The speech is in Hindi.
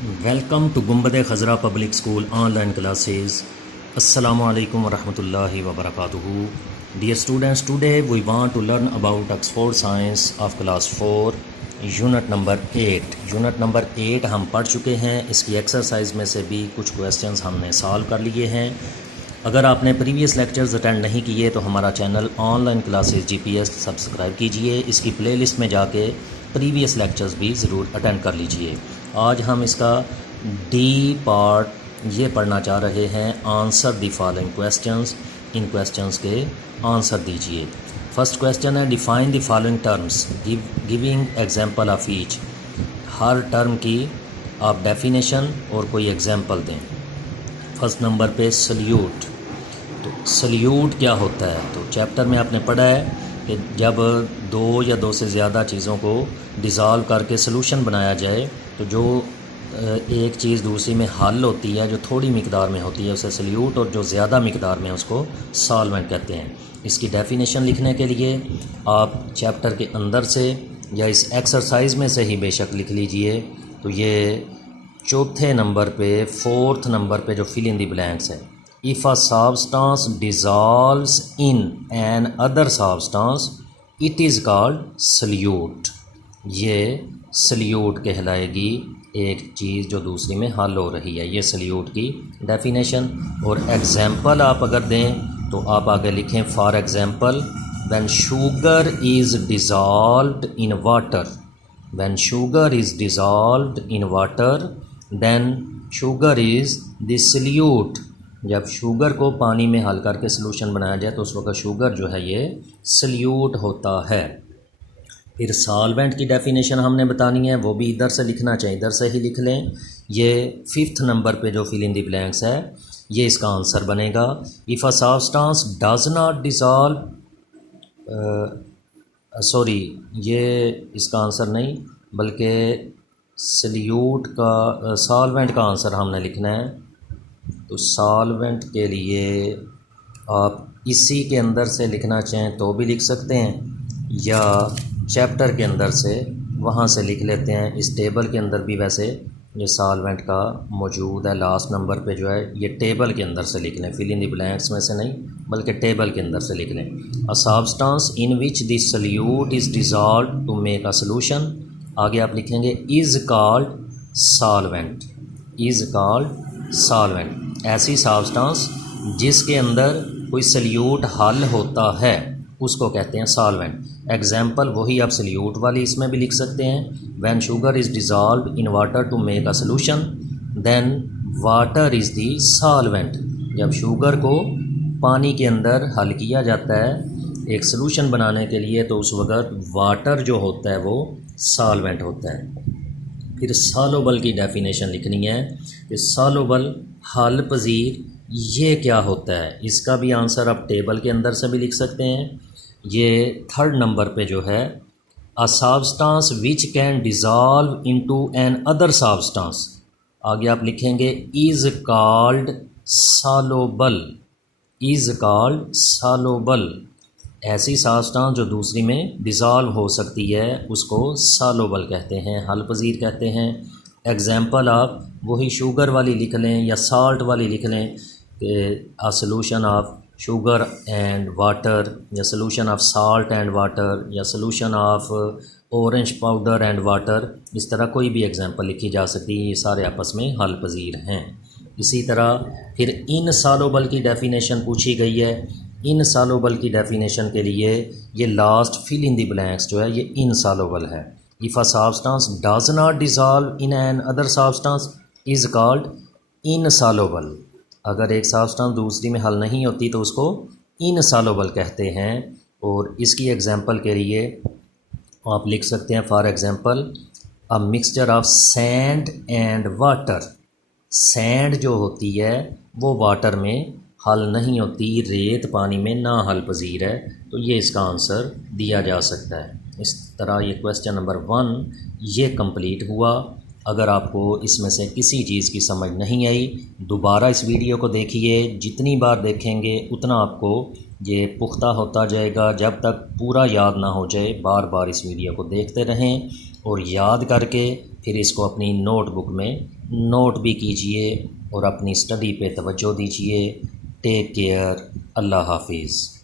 Welcome to Gumbad Khazra Public School online classes. Assalamu alaikum wa rahmatullahi wa barakatuhu. Dear students, today we want to learn about Oxford Science of class 4 unit number 8। Unit number 8 हम पढ़ चुके हैं। इसकी एक्सरसाइज में से भी कुछ क्वेश्चंस हमने सॉल्व कर लिए हैं। अगर आपने प्रीवियस लेक्चर्स अटेंड नहीं किए तो हमारा channel online classes GPS subscribe कीजिए। इसकी प्लेलिस्ट में जाके प्रीवियस लेक्चर्स भी ज़रूर अटेंड कर लीजिए। आज हम इसका डी पार्ट ये पढ़ना चाह रहे हैं, answer the following questions. In questions के आंसर दीजिए। फर्स्ट क्वेश्चन है define the following terms giving example of each. Her term की आप डेफिनेशन और कोई एग्जांपल दें। फर्स्ट नंबर पे सल्यूट। तो सल्यूट क्या होता है? तो चैप्टर में आपने पढ़ा है कि जब दो या दो से ज़्यादा चीज़ों को डिज़ोल्व करके सलूशन बनाया जाए तो जो एक चीज़ दूसरी में हल होती है, जो थोड़ी मिकदार में होती है उसे सल्यूट, और जो ज़्यादा मिकदार में उसको सॉल्वेंट कहते हैं। इसकी डेफिनेशन लिखने के लिए आप चैप्टर के अंदर से या इस एक्सरसाइज में से ही बेशक लिख लीजिए। तो ये चौथे नंबर पे, फोर्थ नंबर पे जो फिल इन द ब्लैंक्स है। If a substance dissolves in another substance it is called solute. ये सल्यूट कहलाएगी, एक चीज़ जो दूसरी में हल हो रही है। ये सल्यूट की डेफिनेशन। और एग्जांपल आप अगर दें तो आप आगे लिखें for example when sugar is dissolved in water. When sugar is dissolved in water then sugar is the solute. जब शुगर को पानी में हल करके सलूशन बनाया जाए तो उस वक्त शुगर जो है ये सल्यूट होता है। फिर सॉल्वेंट की डेफिनेशन हमने बतानी है, वो भी इधर से लिखना चाहिए, इधर से ही लिख लें। ये फिफ्थ नंबर पे जो फिल इन द ब्लैंक्स है ये इसका आंसर बनेगा। If a substance does not dissolve, sorry ये इसका आंसर नहीं बल्कि सल्यूट का सॉल्वेंट का आंसर हमने लिखना है। तो सॉल्वेंट के लिए आप इसी के अंदर से लिखना चाहें तो भी लिख सकते हैं, या चैप्टर के अंदर से वहाँ से लिख लेते हैं। इस टेबल के अंदर भी वैसे ये सॉल्वेंट का मौजूद है। लास्ट नंबर पे जो है ये टेबल के अंदर से लिख लें, फिल इन द ब्लैंक्स में से नहीं बल्कि टेबल के अंदर से लिख लें। A substance in which the solute is dissolved to make a solution, आगे आप लिखेंगे is called solvent. Is called solvent. ऐसी सब्सटेंस जिसके अंदर कोई सल्यूट हल होता है उसको कहते हैं सॉल्वेंट। एग्जाम्पल वही आप सल्यूट वाली इसमें भी लिख सकते हैं। When sugar is dissolved in water to make a solution then water is the solvent. जब शुगर को पानी के अंदर हल किया जाता है एक सॉल्यूशन बनाने के लिए तो उस वक्त वाटर जो होता है वो सॉल्वेंट होता है। फिर सॉल्युबल की डेफिनेशन लिखनी है कि सॉल्युबल हल पजीर ये क्या होता है। इसका भी आंसर आप टेबल के अंदर से भी लिख सकते हैं। ये थर्ड नंबर पे जो है a substance which can dissolve into another substance, आगे आप लिखेंगे is called soluble. Is called soluble. ऐसी सब्सटेंस जो दूसरी में डिज़ोल्व हो सकती है उसको सॉल्युबल कहते हैं, हल पजीर कहते हैं। एग्जाम्पल आप वही शुगर वाली लिख लें या साल्ट वाली लिख लें कि a solution of sugar and water, या solution of salt and water, या solution of orange powder and water. इस तरह कोई भी एग्जांपल लिखी जा सकती है, ये सारे आपस में हल पजीर हैं। इसी तरह फिर इनसॉल्युबल की डेफिनेशन पूछी गई है। इनसॉल्युबल की डेफिनेशन के लिए ये last fill in the blanks जो है ये इनसॉल्युबल है। If a substance does not dissolve in another substance is called insoluble. अगर एक सब्सटेंस दूसरी में हल नहीं होती तो उसको इनसॉल्युबल कहते हैं। और इसकी एग्जांपल के लिए आप लिख सकते हैं for example a mixture of sand and water. Sand जो होती है वो वाटर में हल नहीं होती, रेत पानी में ना हल पजीर है, तो ये इसका आंसर दिया जा सकता है। इस तरह ये क्वेश्चन नंबर 1 ये कंप्लीट हुआ। अगर आपको इसमें से किसी चीज़ की समझ नहीं आई दोबारा इस वीडियो को देखिए। जितनी बार देखेंगे उतना आपको ये पुख्ता होता जाएगा। जब तक पूरा याद ना हो जाए बार बार इस वीडियो को देखते रहें और याद करके फिर इसको अपनी नोटबुक में नोट भी कीजिए और अपनी स्टडी पे तवज्जो दीजिए। Take care. अल्लाह हाफिज़।